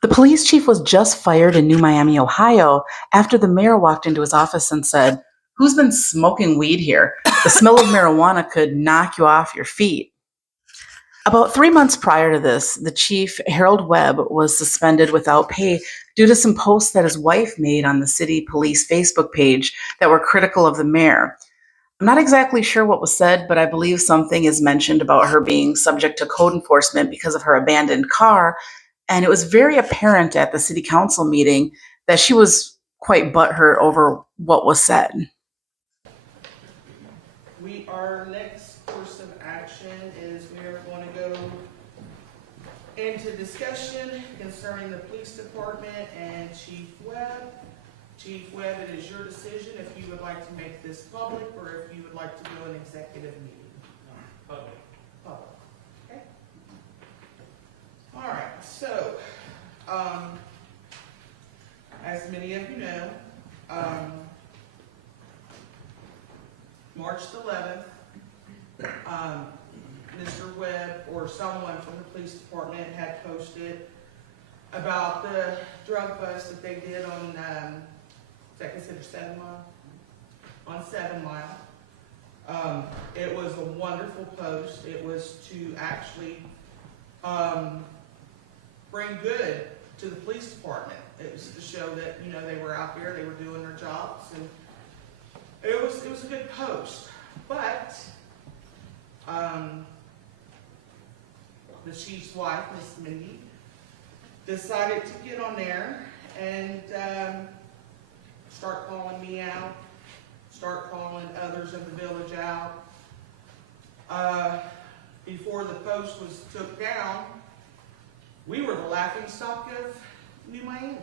The police chief was just fired in New Miami, Ohio, after the mayor walked into his office and said, "Who's been smoking weed here? The smell of marijuana could knock you off your feet." About 3 months prior to this, the chief, Harold Webb, was suspended without pay due to some posts that his wife made on the city police Facebook page that were critical of the mayor. I'm not exactly sure what was said, but I believe something is mentioned about her being subject to code enforcement because of her abandoned car. And it was very apparent at the city council meeting that she was quite butthurt over what was said. Our next course of action is we are going to go into discussion concerning the police department and Chief Webb. Chief Webb, it is your decision if you would like to make this public or if you would like to go in executive meeting. Public. Public. Okay. All right. So, as many of you know, March the 11th, Mr. Webb or someone from the police department had posted about the drug bust that they did on, is that considered 7 Mile? On 7 Mile. It was a wonderful post. It was to actually bring good to the police department. It was to show that, you know, they were out there, they were doing their jobs, and it was a good post. But the chief's wife, Miss Mindy, decided to get on there and start calling me out, start calling others in the village out. Before the post was took down, we were the laughingstock of New Miami.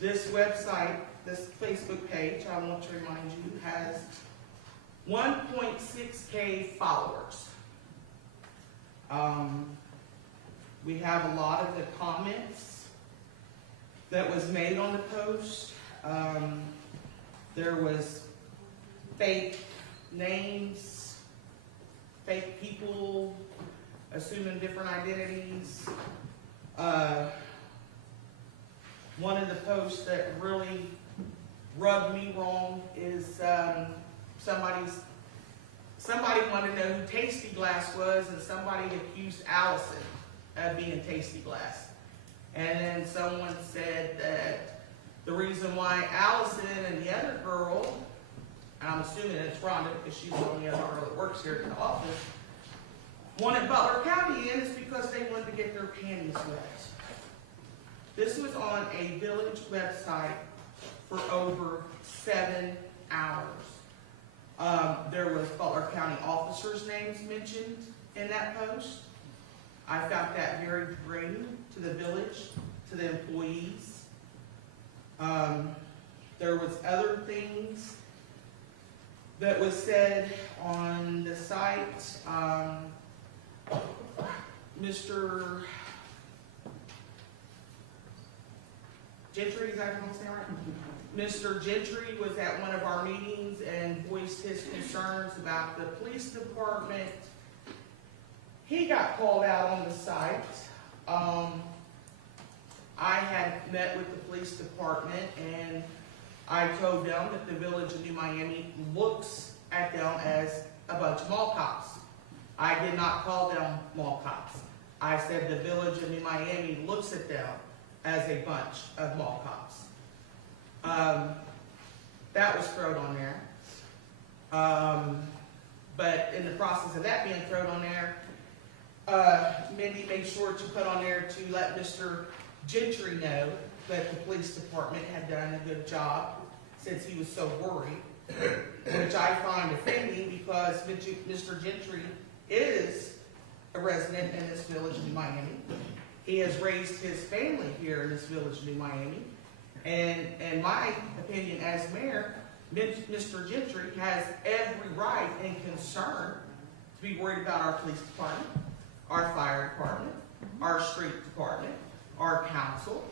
This website, this Facebook page, I want to remind you, has 1.6K followers. We have a lot of the comments that was made on the post. There was fake names, fake people assuming different identities. One of the posts that really rubbed me wrong is somebody wanted to know who Tasty Glass was, and somebody accused Allison of being Tasty Glass. And then someone said that the reason why Allison and the other girl, and I'm assuming it's Rhonda because she's the only other girl that works here at the office, wanted Butler County in is because they wanted to get their panties wet. This was on a village website for over 7 hours. There was Butler County officers' names mentioned in that post. I found that very degrading to the village, to the employees. There was other things that was said on the site. Mr. Gentry, is that what I'm saying right? Mr. Gentry was at one of our meetings and voiced his concerns about the police department. He got called out on the site. I had met with the police department and I told them that the village of New Miami looks at them as a bunch of mall cops. I did not call them mall cops. I said the village of New Miami looks at them as a bunch of mall cops. That was thrown on there. But in the process of that being thrown on there, Mindy made sure to put on there to let Mr. Gentry know that the police department had done a good job since he was so worried, which I find offending because Mr. Gentry is a resident in this village of New Miami. He has raised his family here in this village of New Miami. And in my opinion as mayor, Mr. Gentry has every right and concern to be worried about our police department, our fire department, our street department, our council.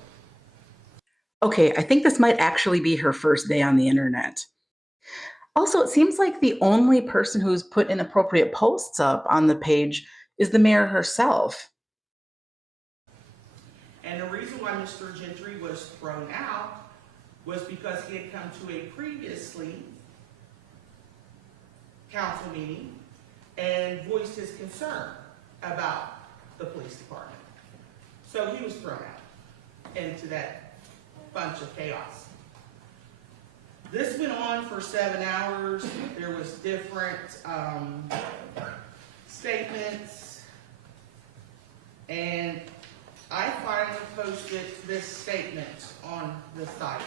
Okay, I think this might actually be her first day on the internet. Also, it seems like the only person who's put inappropriate posts up on the page is the mayor herself. And the reason why Mr. Gentry was thrown out was because he had come to a previously council meeting and voiced his concern about the police department. So he was thrown out into that bunch of chaos. This went on for 7 hours. There was different statements, and I finally posted this statement on the site.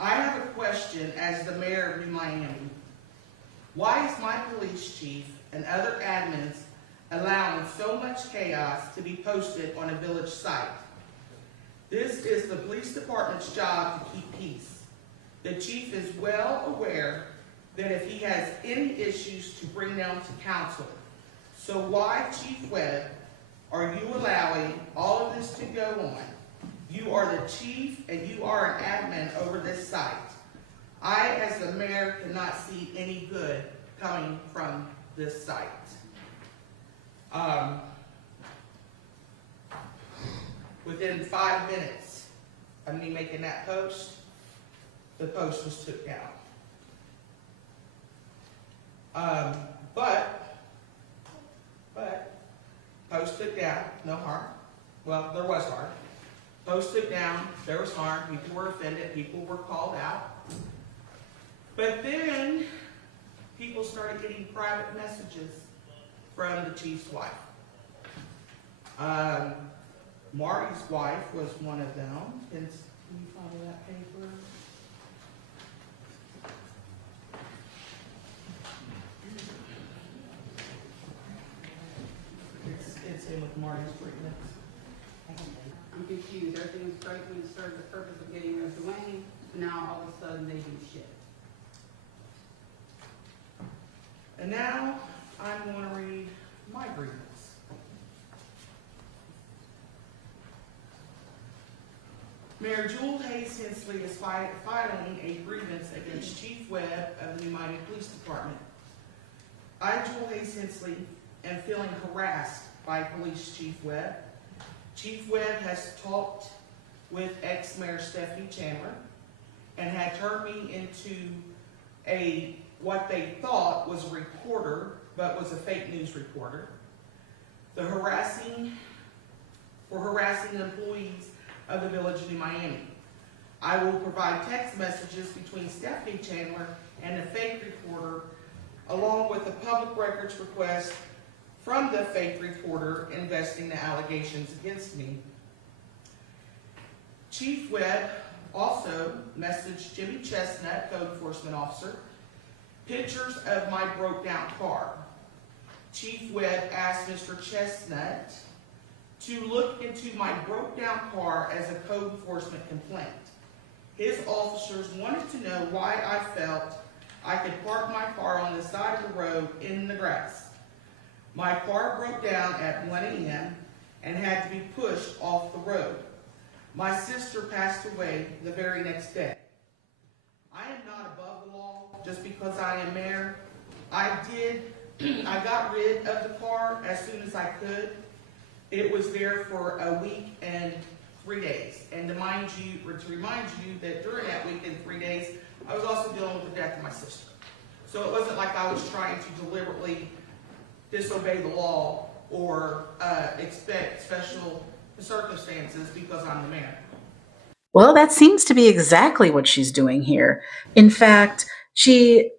I have a question as the mayor of New Miami. Why is my police chief and other admins allowing so much chaos to be posted on a village site? This is the police department's job to keep peace. The chief is well aware that if he has any issues to bring them to council. So why, Chief Webb, are you allowing all of this to go on? You are the chief and you are an admin over this site. I, as the mayor, cannot see any good coming from this site. Within 5 minutes of me making that post, the post was took down. But post took down, no harm. Well, there was harm. Post took down, there was harm. People were offended, people were called out. But then people started getting private messages from the chief's wife. Marty's wife was one of them. Can you follow that paper? It's in with Marty's treatment. I'm confused. Everything was great when it served the purpose of getting rid of Dwayne. Now all of a sudden they do shit. And now I'm going to read my grievance. Mayor Jewel Hayes Hensley is filing a grievance against Chief Webb of the New Miami Police Department. I, Jewel Hayes Hensley, am feeling harassed by Police Chief Webb. Chief Webb has talked with ex-Mayor Stephanie Chandler and had turned me into what they thought was a reporter, but was a fake news reporter. For harassing employees of the Village of New Miami. I will provide text messages between Stephanie Chandler and the fake reporter, along with a public records request from the fake reporter investing the allegations against me. Chief Webb also messaged Jimmy Chestnut, code enforcement officer, pictures of my broke down car. Chief Webb asked Mr. Chestnut to look into my broke down car as a code enforcement complaint. His officers wanted to know why I felt I could park my car on the side of the road in the grass. My car broke down at 1 a.m. and had to be pushed off the road. My sister passed away the very next day. I am not above the law just because I am mayor. I got rid of the car as soon as I could. It was there for a week and 3 days. And to remind you that during that week and 3 days, I was also dealing with the death of my sister. So it wasn't like I was trying to deliberately disobey the law or expect special circumstances because I'm the mayor. Well, that seems to be exactly what she's doing here. In fact, she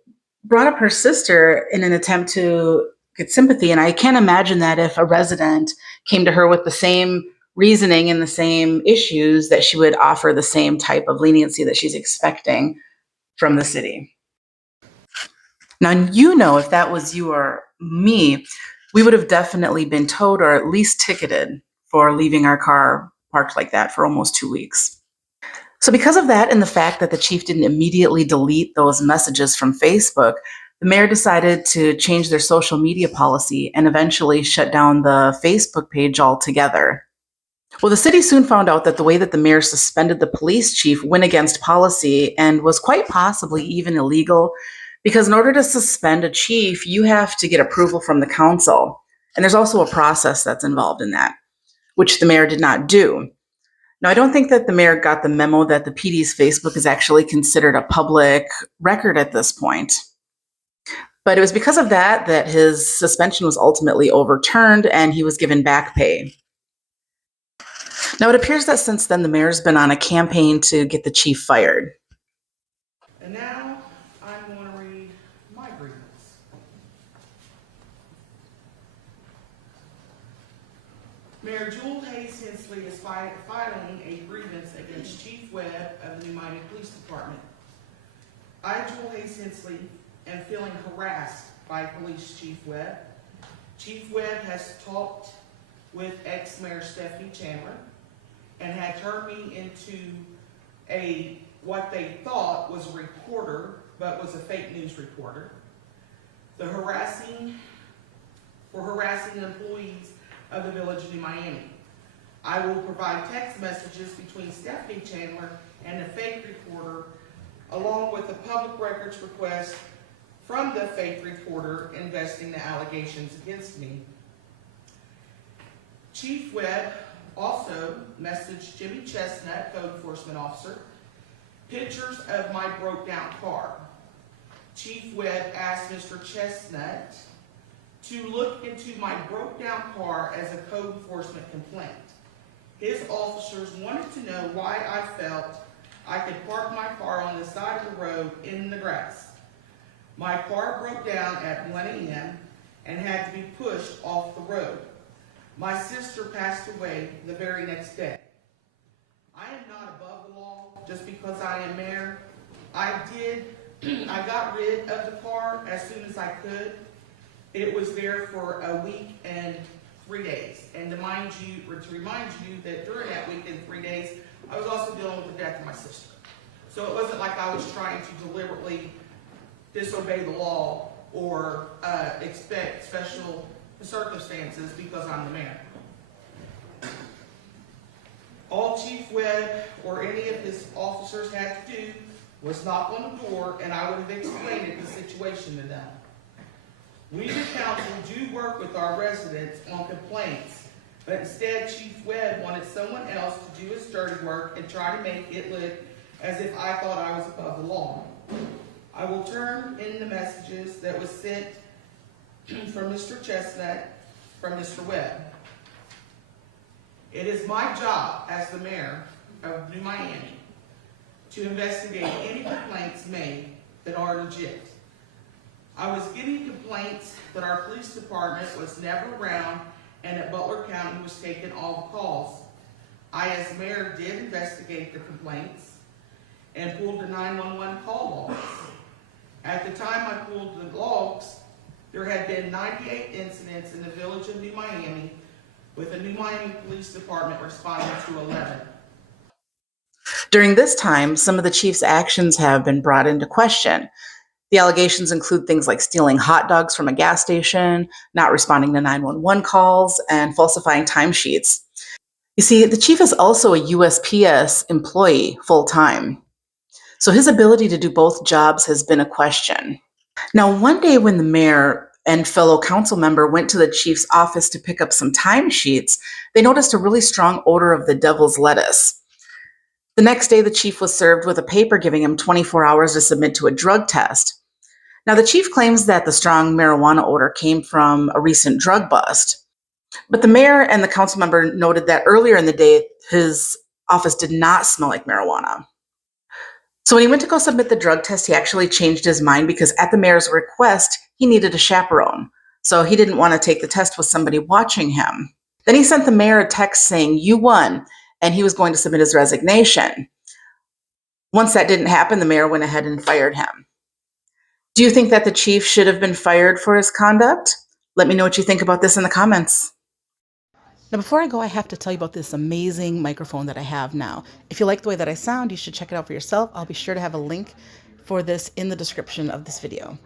brought up her sister in an attempt to get sympathy, and I can't imagine that if a resident came to her with the same reasoning and the same issues, that she would offer the same type of leniency that she's expecting from the city. Now, if that was you or me, we would have definitely been towed or at least ticketed for leaving our car parked like that for almost 2 weeks. So because of that and the fact that the chief didn't immediately delete those messages from Facebook, the mayor decided to change their social media policy and eventually shut down the Facebook page altogether. Well, the city soon found out that the way that the mayor suspended the police chief went against policy and was quite possibly even illegal, because in order to suspend a chief, you have to get approval from the council. And there's also a process that's involved in that. which the mayor did not do. Now, I don't think that the mayor got the memo that the PD's Facebook is actually considered a public record at this point. But it was because of that that his suspension was ultimately overturned and he was given back pay. Now, it appears that since then, the mayor's been on a campaign to get the chief fired. And now I'm going to read my grievance. Mayor Jewel Hayes Hensley is filing a grievance against Chief Webb of the New Miami Police Department. I, Jewel Hayes Hensley, am feeling harassed by Police Chief Webb. Chief Webb has talked with ex-Mayor Stephanie Chandler and had turned me into what they thought was a reporter, but was a fake news reporter. For harassing employees of the Village of New Miami. I will provide text messages between Stephanie Chandler and the fake reporter, along with a public records request from the fake reporter investing the allegations against me. Chief Webb also messaged Jimmy Chestnut, code enforcement officer, pictures of my broke down car. Chief Webb asked Mr. Chestnut to look into my broke down car as a code enforcement complaint. His officers wanted to know why I felt I could park my car on the side of the road in the grass. My car broke down at 1 a.m. and had to be pushed off the road. My sister passed away the very next day. I am not above the law just because I am mayor. I got rid of the car as soon as I could. It was there for a week and 3 days. And to remind you that during that week and 3 days, I was also dealing with the death of my sister. So it wasn't like I was trying to deliberately disobey the law or expect special circumstances because I'm the mayor. All Chief Webb or any of his officers had to do was knock on the door, and I would have explained the situation to them. We, the council, do work with our residents on complaints, but instead Chief Webb wanted someone else to do his dirty work and try to make it look as if I thought I was above the law. I will turn in the messages that was sent from Mr. Chestnut from Mr. Webb. It is my job as the mayor of New Miami to investigate any complaints made that are legit. I was getting complaints that our police department was never around and that Butler County was taking all the calls. I, as mayor, did investigate the complaints and pulled the 911 call logs. At the time I pulled the logs, there had been 98 incidents in the Village of New Miami, with the New Miami Police Department responding to 11. During this time, some of the chief's actions have been brought into question. The allegations include things like stealing hot dogs from a gas station, not responding to 911 calls, and falsifying timesheets. You see, the chief is also a USPS employee full-time, so his ability to do both jobs has been a question. Now, one day when the mayor and fellow council member went to the chief's office to pick up some timesheets, they noticed a really strong odor of the devil's lettuce. The next day, the chief was served with a paper giving him 24 hours to submit to a drug test. Now, the chief claims that the strong marijuana odor came from a recent drug bust. But the mayor and the council member noted that earlier in the day, his office did not smell like marijuana. So when he went to go submit the drug test, he actually changed his mind because at the mayor's request, he needed a chaperone. So he didn't want to take the test with somebody watching him. Then he sent the mayor a text saying, "You won," and he was going to submit his resignation. Once that didn't happen, the mayor went ahead and fired him. Do you think that the chief should have been fired for his conduct? Let me know what you think about this in the comments. Now, before I go, I have to tell you about this amazing microphone that I have now. If you like the way that I sound, you should check it out for yourself. I'll be sure to have a link for this in the description of this video.